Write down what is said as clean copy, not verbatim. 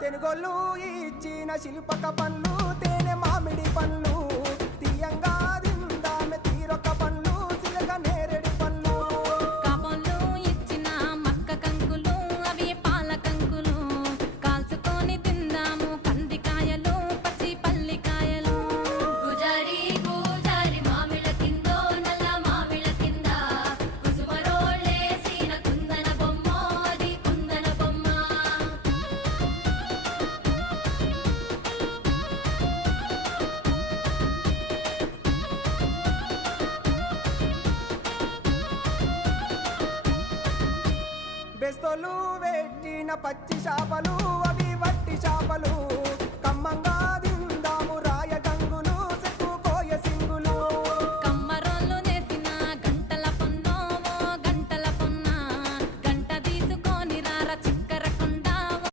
తెనుగోళ్ళు ఇచ్చిన శిల్పక పండ్లు తేనె మామిడి పండ్లు తీయంగా దిందామె తీరొక పండ్లు చిలక నేరేడు పండ్లు కాపోళ్ళు ఇచ్చిన మక్క కంకులు అవి పాల కంకులు కాల్చుకొని తిందాము కందికాయలు పచ్చి పల్లికాయలు గుజారి గుజారి మామిళ్ళ కిందో నల్ల మామిళ్ళ కింద కుసుమరోళ్ళేసిన కుందన బొమ్మ అది కుందన బొమ్మ బెస్తోలు పెట్టిన పచ్చి చేపలు అవి వట్టి చేపలు